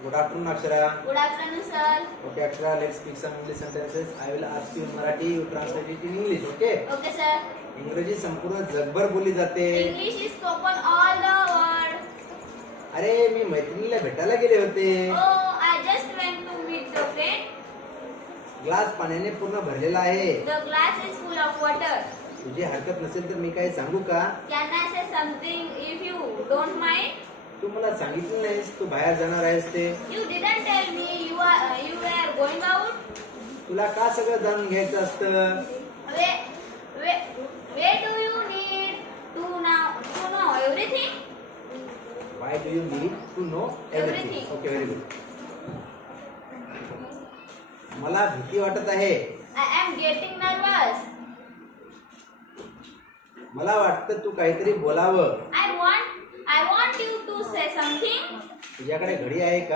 Good afternoon, Akshara. Good afternoon, sir. Okay, Akshara, let's speak some English sentences. I will ask you in Marathi, you translate it in English, okay? Okay, sir. इंग्रजी संपूर्ण जगभर बोलली जाते. English is spoken all the world. अरे मी मैत्रिणीला भेटायला गेले होते. Oh, I just went to meet the friend. Glass पाण्याने पूर्ण भरलेला आहे. The glass is full of water. तुझी हरकत नसेल तर मी काही सांगू का? Can I say something if you don't mind? तू मला सांगितलं नाहीस तू बाहेर जाणार आहेस ते. You didn't tell me you were going out. तुला का सगळं जाणून घ्यायचं असतं? Where do you need to know everything? Why do you need to know everything? Everything. Okay, very good. मला भीती वाटत आहे. I am getting nervous. मला वाटतं तू काहीतरी बोलावं. I want you to say something. तुझ्याकडे घडी आहे का?